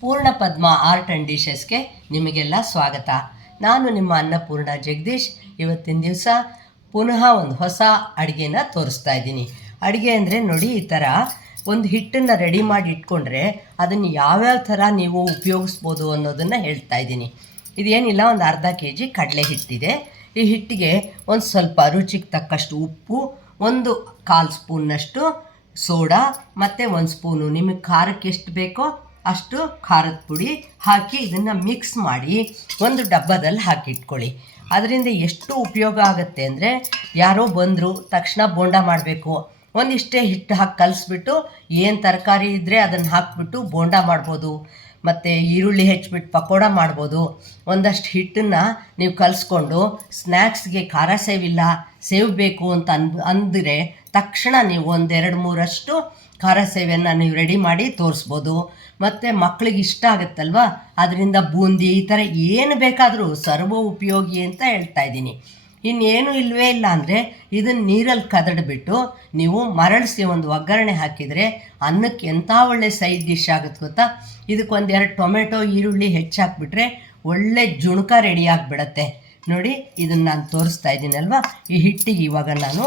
ಪೂರ್ಣ ಪದ್ಮ art and ಡಿಶಸ್ಗೆ ನಿಮಗೆಲ್ಲ ಸ್ವಾಗತ. ನಾನು ನಿಮ್ಮ ಅನ್ನಪೂರ್ಣ ಜಗದೀಶ್. ಇವತ್ತಿನ ದಿವಸ ಪುನಃ ಒಂದು ಹೊಸ ಅಡುಗೆನ ತೋರಿಸ್ತಾ ಇದ್ದೀನಿ. ಅಡುಗೆ ಅಂದರೆ ನೋಡಿ, ಈ ಥರ ಒಂದು ಹಿಟ್ಟನ್ನು ರೆಡಿ ಮಾಡಿ ಇಟ್ಕೊಂಡ್ರೆ ಅದನ್ನು ಯಾವ್ಯಾವ ಥರ ನೀವು ಉಪಯೋಗಿಸ್ಬೋದು ಅನ್ನೋದನ್ನು ಹೇಳ್ತಾ ಇದ್ದೀನಿ. ಇದೇನಿಲ್ಲ, ಒಂದು ಅರ್ಧ ಕೆ ಜಿ ಕಡಲೆ ಹಿಟ್ಟಿದೆ. ಈ ಹಿಟ್ಟಿಗೆ ಒಂದು ಸ್ವಲ್ಪ ರುಚಿಗೆ ತಕ್ಕಷ್ಟು ಉಪ್ಪು, ಒಂದು ಕಾಲು ಸ್ಪೂನ್ನಷ್ಟು ಸೋಡಾ, ಮತ್ತು ಒಂದು ಸ್ಪೂನು ನಿಮಗೆ ಖಾರಕ್ಕೆ ಎಷ್ಟು ಬೇಕೋ ಅಷ್ಟು ಖಾರದ ಪುಡಿ ಹಾಕಿ ಇದನ್ನು ಮಿಕ್ಸ್ ಮಾಡಿ ಒಂದು ಡಬ್ಬದಲ್ಲಿ ಹಾಕಿಟ್ಕೊಳ್ಳಿ. ಅದರಿಂದ ಎಷ್ಟು ಉಪಯೋಗ ಆಗುತ್ತೆ ಅಂದರೆ ಯಾರೋ ಬಂದರು ತಕ್ಷಣ ಬೋಂಡ ಮಾಡಬೇಕು. ಒಂದಿಷ್ಟೇ ಹಿಟ್ಟು ಹಾಕಿ ಕಲಿಸ್ಬಿಟ್ಟು ಏನು ತರಕಾರಿ ಇದ್ದರೆ ಅದನ್ನು ಹಾಕಿಬಿಟ್ಟು ಬೋಂಡ ಮಾಡ್ಬೋದು. ಮತ್ತು ಈರುಳ್ಳಿ ಹೆಚ್ಚಿಬಿಟ್ಟು ಪಕೋಡ ಮಾಡ್ಬೋದು. ಒಂದಷ್ಟು ಹಿಟ್ಟನ್ನು ನೀವು ಕಲಿಸ್ಕೊಂಡು ಸ್ನ್ಯಾಕ್ಸ್ಗೆ ಖಾರ ಸೇವಿಲ್ಲ ಸೇವ್ ಬೇಕು ಅಂತ ಅನ್ ಅಂದರೆ ತಕ್ಷಣ ನೀವು ಒಂದೆರಡು ಮೂರಷ್ಟು ಖಾರ ಸೇವೆಯನ್ನು ನೀವು ರೆಡಿ ಮಾಡಿ ತೋರಿಸ್ಬೋದು. ಮತ್ತು ಮಕ್ಳಿಗೆ ಇಷ್ಟ ಆಗುತ್ತಲ್ವ? ಅದರಿಂದ ಬೂಂದಿ ಈ ಥರ ಏನು ಬೇಕಾದರೂ ಸರ್ವ ಉಪಯೋಗಿ ಅಂತ ಹೇಳ್ತಾ ಇದ್ದೀನಿ. ಇನ್ನೇನು ಇಲ್ಲವೇ ಇಲ್ಲ ಅಂದರೆ ಇದನ್ನು ನೀರಲ್ಲಿ ಕದಡ್ಬಿಟ್ಟು ನೀವು ಮರಳಿಸಿ ಒಂದು ಒಗ್ಗರಣೆ ಹಾಕಿದರೆ ಅನ್ನಕ್ಕೆ ಎಂಥ ಒಳ್ಳೆ ಸೈಡ್ ಡಿಶ್ ಆಗುತ್ತೆ ಗೊತ್ತಾ? ಇದಕ್ಕೊಂದೆರಡು ಟೊಮೆಟೊ, ಈರುಳ್ಳಿ ಹೆಚ್ಚಾಕ್ಬಿಟ್ರೆ ಒಳ್ಳೆ ಜುಣಕ ರೆಡಿ ಆಗಿಬಿಡತ್ತೆ. ನೋಡಿ ಇದನ್ನು ನಾನು ತೋರಿಸ್ತಾ ಇದ್ದೀನಲ್ವ ಈ ಹಿಟ್ಟಿಗೆ ಇವಾಗ ನಾನು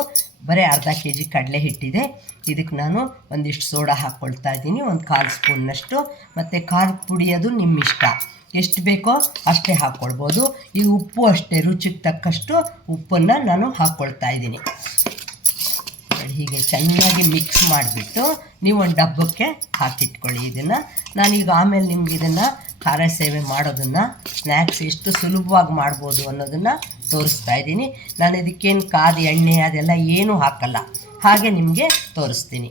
ಬರೀ ಅರ್ಧ ಕೆ ಜಿ ಕಡಲೆ ಹಿಟ್ಟಿದೆ. ಇದಕ್ಕೆ ನಾನು ಒಂದಿಷ್ಟು ಸೋಡಾ ಹಾಕ್ಕೊಳ್ತಾ ಇದ್ದೀನಿ ಒಂದು ಕಾಲು ಸ್ಪೂನ್ನಷ್ಟು ಮತ್ತು ಖಾರದ ಪುಡಿ ಅದು ನಿಮ್ಮ ಇಷ್ಟ ಎಷ್ಟು ಬೇಕೋ ಅಷ್ಟೇ ಹಾಕ್ಕೊಳ್ಬೋದು ಈ ಉಪ್ಪು ಅಷ್ಟೇ, ರುಚಿಗೆ ತಕ್ಕಷ್ಟು ಉಪ್ಪನ್ನು ನಾನು ಹಾಕ್ಕೊಳ್ತಾ ಇದ್ದೀನಿ ಹೀಗೆ ಚೆನ್ನಾಗಿ ಮಿಕ್ಸ್ ಮಾಡಿಬಿಟ್ಟು ನೀವು ಒಂದು ಡಬ್ಬಕ್ಕೆ ಹಾಕಿಟ್ಕೊಳ್ಳಿ ಇದನ್ನು. ನಾನೀಗ ಆಮೇಲೆ ನಿಮ್ಗೆ ಇದನ್ನು ಖಾರ ಸೇವೆ ಮಾಡೋದನ್ನು ಸ್ನ್ಯಾಕ್ಸ್ ಎಷ್ಟು ಸುಲಭವಾಗಿ ಮಾಡ್ಬೋದು ಅನ್ನೋದನ್ನು ತೋರಿಸ್ತಾ ಇದ್ದೀನಿ. ನಾನು ಇದಕ್ಕೇನು ಕಾದು, ಎಣ್ಣೆ ಅದೆಲ್ಲ ಏನೂ ಹಾಕಲ್ಲ. ಹಾಗೆ ನಿಮಗೆ ತೋರಿಸ್ತೀನಿ.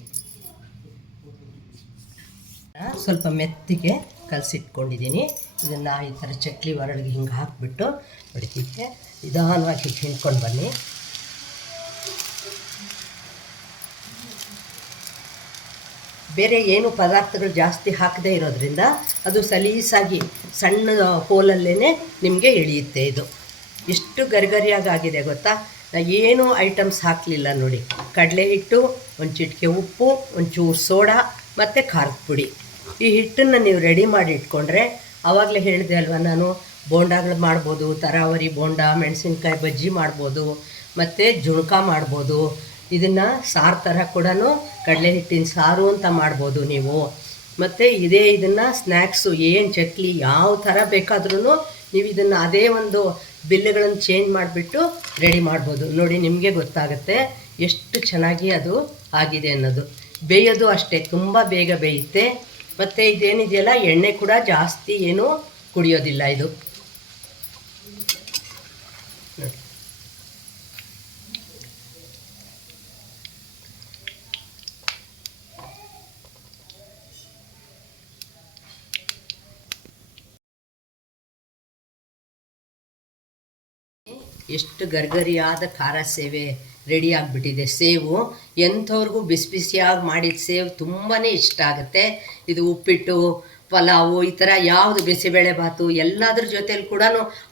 ಸ್ವಲ್ಪ ಮೆತ್ತಿಗೆ ಕಲಸಿಟ್ಕೊಂಡಿದ್ದೀನಿ. ಇದನ್ನು ಈ ಥರ ಚಕ್ಲಿ ಒರಳಿಗೆ ಹಿಂಗೆ ಹಾಕಿಬಿಟ್ಟು ಹೊಡಿತಿದ್ದೆ ನಿಧಾನವಾಗಿ ಹಿಂಡ್ಕೊಂಡು ಬನ್ನಿ. ಬೇರೆ ಏನು ಪದಾರ್ಥಗಳು ಜಾಸ್ತಿ ಹಾಕದೇ ಇರೋದ್ರಿಂದ ಅದು ಸಲೀಸಾಗಿ ಸಣ್ಣ ಹೋಲಲ್ಲೇ ನಿಮಗೆ ಇಳಿಯುತ್ತೆ ಇದು. ಎಷ್ಟು ಗರಿಗರಿಯಾಗಿ ಆಗಿದೆ ಗೊತ್ತಾ ಏನು ಐಟಮ್ಸ್ ಹಾಕಲಿಲ್ಲ ನೋಡಿ. ಕಡಲೆ ಹಿಟ್ಟು, ಒಂದು ಚಿಟಿಕೆ ಉಪ್ಪು ಒಂಚೂರು ಸೋಡಾ, ಮತ್ತು ಖಾರದ ಪುಡಿ. ಈ ಹಿಟ್ಟನ್ನು ನೀವು ರೆಡಿ ಮಾಡಿ ಇಟ್ಕೊಂಡ್ರೆ ಆವಾಗಲೇ ಹೇಳಿದೆ ಅಲ್ವಾ ನಾನು, ಬೋಂಡಾಗಳು ಮಾಡ್ಬೋದು, ತರಾವರಿ ಬೋಂಡ, ಮೆಣಸಿನ್ಕಾಯಿ ಬಜ್ಜಿ ಮಾಡ್ಬೋದು, ಮತ್ತು ಜುಣಕ ಮಾಡ್ಬೋದು ಇದನ್ನು ಸಾರು ಥರ ಕೂಡ ಕಡಲೆ ಹಿಟ್ಟಿನ ಸಾರು ಅಂತ ಮಾಡ್ಬೋದು ನೀವು. ಮತ್ತು ಇದೇ ಇದನ್ನು ಸ್ನ್ಯಾಕ್ಸು ಏನು ಚಕ್ಲಿ ಯಾವ ಥರ ಬೇಕಾದ್ರೂ ನೀವು ಇದನ್ನು ಅದೇ ಒಂದು ಬಿಲ್ಲುಗಳನ್ನು ಚೇಂಜ್ ಮಾಡಿಬಿಟ್ಟು ರೆಡಿ ಮಾಡ್ಬೋದು. ನೋಡಿ ನಿಮಗೆ ಗೊತ್ತಾಗುತ್ತೆ ಎಷ್ಟು ಚೆನ್ನಾಗಿ ಅದು ಆಗಿದೆ ಅನ್ನೋದು. ಬೇಯೋದು ಅಷ್ಟೇ, ತುಂಬ ಬೇಗ ಬೇಯುತ್ತೆ. ಮತ್ತು ಇದೇನಿದೆಯಲ್ಲ, ಎಣ್ಣೆ ಕೂಡ ಜಾಸ್ತಿ ಏನೂ ಕುಡಿಯೋದಿಲ್ಲ ಇದು. ಎಷ್ಟು ಗರ್ಗರಿಯಾದ ಖಾರ ಸೇವೆ ರೆಡಿ ಆಗಿಬಿಟ್ಟಿದೆ. ಸೇವು ಎಂಥವ್ರಿಗೂ ಬಿಸಿ ಬಿಸಿಯಾಗಿ ಮಾಡಿದ ಸೇವು ತುಂಬಾ ಇಷ್ಟ ಆಗುತ್ತೆ. ಇದು ಉಪ್ಪಿಟ್ಟು, ಪಲಾವು, ಈ ಥರ ಯಾವುದು ಬಿಸಿಬೇಳೆ ಭಾತು, ಎಲ್ಲದ್ರ ಜೊತೆಯಲ್ಲಿ ಕೂಡ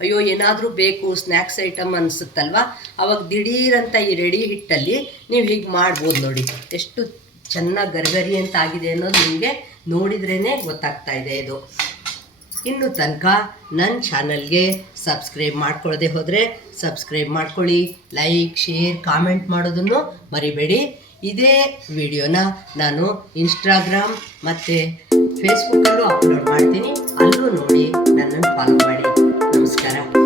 ಅಯ್ಯೋ, ಏನಾದರೂ ಬೇಕು ಸ್ನ್ಯಾಕ್ಸ್ ಐಟಮ್ ಅನಿಸುತ್ತಲ್ವ? ಅವಾಗ ದಿಢೀರಂತ ಈ ರೆಡಿ ಹಿಟ್ಟಲ್ಲಿ ನೀವು ಹೀಗೆ ಮಾಡ್ಬೋದು ನೋಡಿ. ಎಷ್ಟು ಚೆನ್ನಾಗಿ ಗರ್ಗರಿ ಅಂತ ಆಗಿದೆ ಅನ್ನೋದು ನಿಮಗೆ ನೋಡಿದ್ರೇ ಗೊತ್ತಾಗ್ತಾ ಇದೆ ಇದು. ಇನ್ನು ತನಕ ನನ್ನ ಚಾನಲ್ಗೆ ಸಬ್ಸ್ಕ್ರೈಬ್ ಮಾಡ್ಕೊಳ್ಳದೆ ಹೋದರೆ ಸಬ್ಸ್ಕ್ರೈಬ್ ಮಾಡ್ಕೊಳ್ಳಿ, ಲೈಕ್, ಶೇರ್, ಕಾಮೆಂಟ್ ಮಾಡೋದನ್ನು ಮರಿಬೇಡಿ. ಇದೇ ವಿಡಿಯೋನ ನಾನು ಇನ್ಸ್ಟಾಗ್ರಾಮ್ ಮತ್ತು ಫೇಸ್ಬುಕ್ಕಲ್ಲೂ ಅಪ್ಲೋಡ್ ಮಾಡ್ತೀನಿ. ಅಲ್ಲೂ ನೋಡಿ ನನ್ನನ್ನು ಫಾಲೋ ಮಾಡಿ.